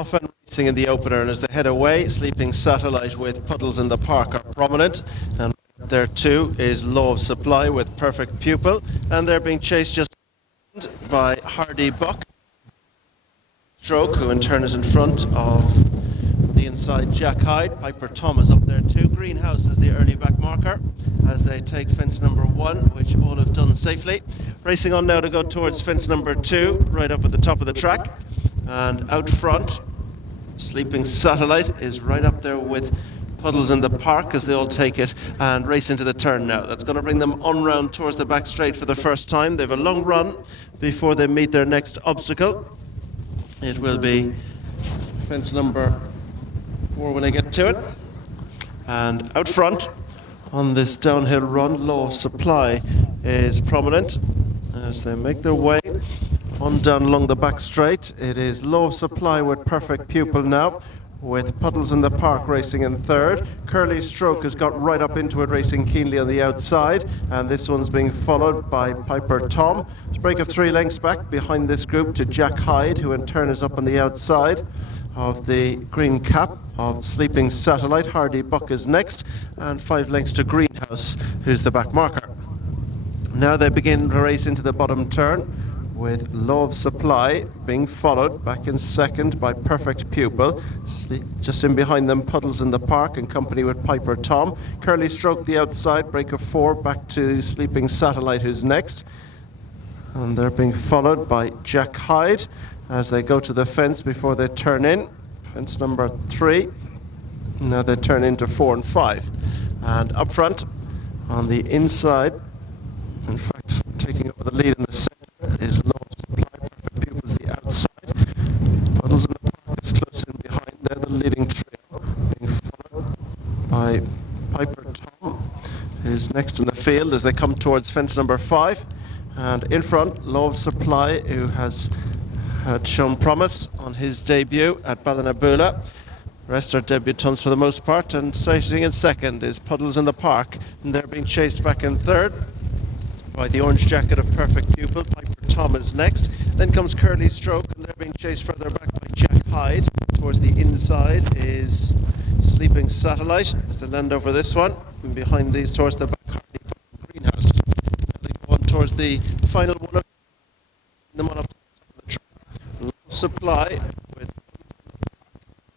Off and racing in the opener, and as they head away, Sleeping Satellite with Puddles in the Park are prominent, and there too is Law of Supply with Perfect Pupil, and they're being chased just by Hardy Buck Stroke, who in turn is in front of the inside Jack Hyde. Piper Thomas up there too. Greenhouse is the early back marker as they take fence number 1, which all have done safely. Racing on now to go towards fence number 2, right up at the top of the track. And out front, Sleeping Satellite is right up there with Puddles in the Park as they all take it and race into the turn now. That's going to bring them on round towards the back straight for the first time. They have a long run before they meet their next obstacle. It will be fence number 4 when they get to it. And out front on this downhill run, Law of Supply is prominent as they make their way on down along the back straight. It is Law of Supply with Perfect Pupil now, with Puddles in the Park racing in third. Curly Stroke has got right up into it, racing keenly on the outside, and this one's being followed by Piper Tom. It's a break of 3 lengths back behind this group to Jack Hyde, who in turn is up on the outside of the green cap of Sleeping Satellite. Hardy Buck is next, and 5 lengths to Greenhouse, who's the back marker. Now they begin to race into the bottom turn, with Law of Supply being followed back in second by Perfect Pupil. Just in behind them, Puddles in the Park in company with Piper Tom. Curly Stroke the outside, break of 4 back to Sleeping Satellite, who's next. And they're being followed by Jack Hyde as they go to the fence before they turn in. Fence number 3. Now they turn into 4 and 5. And up front on the inside, in fact taking over the lead in the centre, is Law of Supply. Perfect Pupils the outside. Puddles in the Park is close in behind. They're the leading trio, being followed by Piper Tom, who's next in the field as they come towards fence number 5. And in front, Law of Supply, who has had shown promise on his debut at Ballynaboola. The rest are debutants for the most part, and starting in second is Puddles in the Park, and they're being chased back in third by the orange jacket of Perfect Pupil. Piper Tom is next. Then comes Curly Stroke, and they're being chased further back by Jack Hyde. Towards the inside is Sleeping Satellite as they land over this one. And behind these towards the back, Hardy Buck Greenhouse. They go on towards the final one of them on up the track. Law of Supply with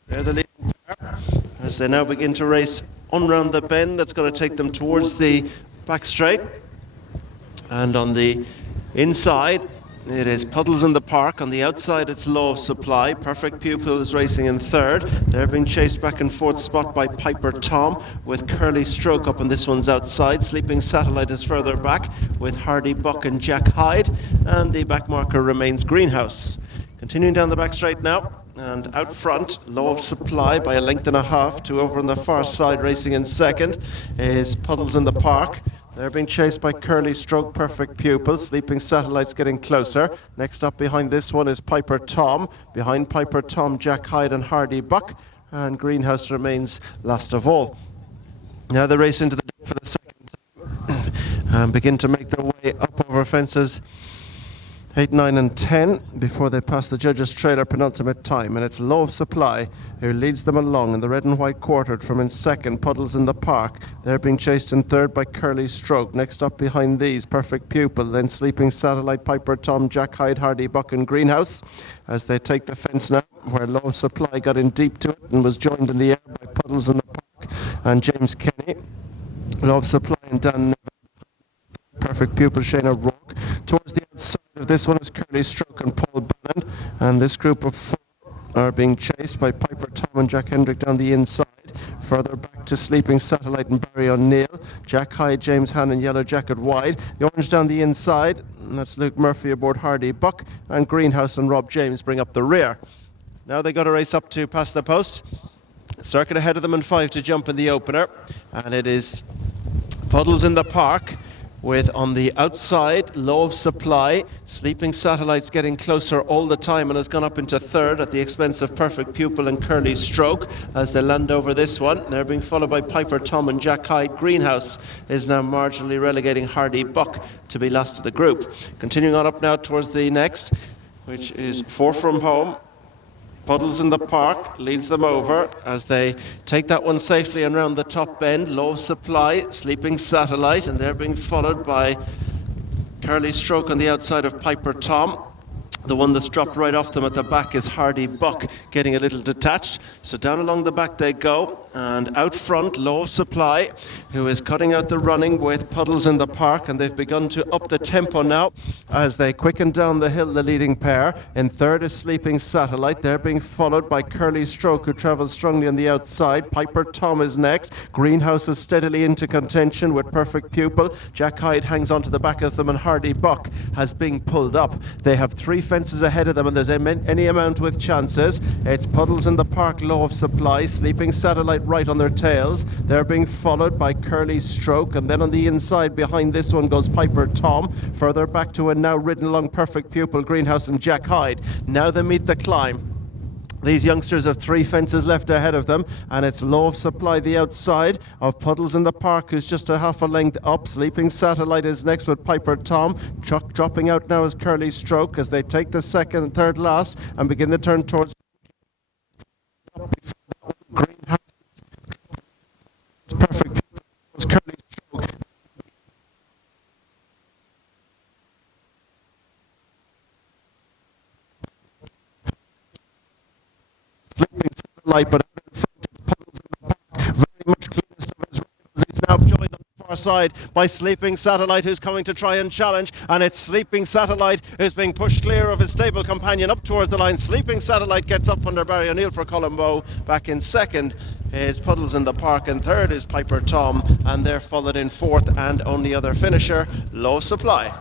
they're the leading pair as they now begin to race on round the bend. That's going to take them towards the back straight. And on the inside, it is Puddles in the Park. On the outside, it's Law of Supply. Perfect Pupil is racing in third. They're being chased back and forth spot by Piper Tom, with Curly Stroke up on this one's outside. Sleeping Satellite is further back with Hardy Buck and Jack Hyde. And the back marker remains Greenhouse. Continuing down the back straight now. And out front, Law of Supply by a length and a half to over on the far side, racing in second, is Puddles in the Park. They're being chased by Curly Stroke, Perfect Pupil. Sleeping Satellite's getting closer. Next up behind this one is Piper Tom. Behind Piper Tom, Jack Hyde and Hardy Buck. And Greenhouse remains last of all. Now they race into the dirt for the second time and begin to make their way up over fences 8, 9 and 10 before they pass the judges' trailer penultimate time, and it's Law of Supply who leads them along in the red and white quartered from in second, Puddles in the Park. They're being chased in third by Curly Stroke. Next up behind these, Perfect Pupil, then Sleeping Satellite, Piper Tom, Jack Hyde, Hardy Buck and Greenhouse as they take the fence now, where Law of Supply got in deep to it and was joined in the air by Puddles in the Park and James Kenny. Law of Supply and Dan Neville. Perfect Pupil, Shayna Rourke. Towards the outside of this one is Curly Stroke and Paul Bannon, and this group of 4 are being chased by Piper Tom and Jack Hendrick down the inside. Further back to Sleeping Satellite and Barry O'Neill. Jack Hyde, James Hannon, Yellow Jacket wide. The orange down the inside, and that's Luke Murphy aboard Hardy Buck, and Greenhouse and Rob James bring up the rear. Now they got to race up to past the post. Circuit ahead of them and 5 to jump in the opener, and it is Puddles in the Park with on the outside Law of Supply. Sleeping Satellite's getting closer all the time and has gone up into third at the expense of Perfect Pupil and Curly Stroke as they land over this one. They're being followed by Piper Tom and Jack Hyde. Greenhouse is now marginally relegating Hardy Buck to be last of the group. Continuing on up now towards the next, which is 4 from Home. Puddles in the Park leads them over as they take that one safely and round the top bend. Low Supply, Sleeping Satellite, and they're being followed by Curly Stroke on the outside of Piper Tom. The one that's dropped right off them at the back is Hardy Buck, getting a little detached. So down along the back they go, and out front, Low Supply, who is cutting out the running with Puddles in the Park, and they've begun to up the tempo now as they quicken down the hill, the leading pair. In third is Sleeping Satellite. They're being followed by Curly Stroke, who travels strongly on the outside. Piper Tom is next. Greenhouse is steadily into contention with Perfect Pupil. Jack Hyde hangs onto the back of them, and Hardy Buck has been pulled up. They have three fences ahead of them, and there's any amount with chances. It's Puddles in the Park, Low Supply, Sleeping Satellite right on their tails. They're being followed by Curly Stroke, and then on the inside behind this one goes Piper Tom. Further back to a now ridden along Perfect Pupil, Greenhouse and Jack Hyde. Now they meet the climb. These youngsters have three fences left ahead of them, and it's Low Supply the outside of Puddles in the Park, who's just a half a length up. Sleeping Satellite is next with Piper Tom. Chuck dropping out now is Curly Stroke as they take the second and third last and begin the turn towards Greenhouse. Perfect. Curly Stroke. Sleeping Satellite, but in front of Puddles in the Park, very much cleanest of his rivals. He's now joined on the far side by Sleeping Satellite, who's coming to try and challenge, and it's Sleeping Satellite who's being pushed clear of his stable companion up towards the line. Sleeping Satellite gets up under Barry O'Neill for Colombo. Back in second is Puddles in the Park, and third is Piper Tom, and they're followed in fourth and only other finisher, Low Supply.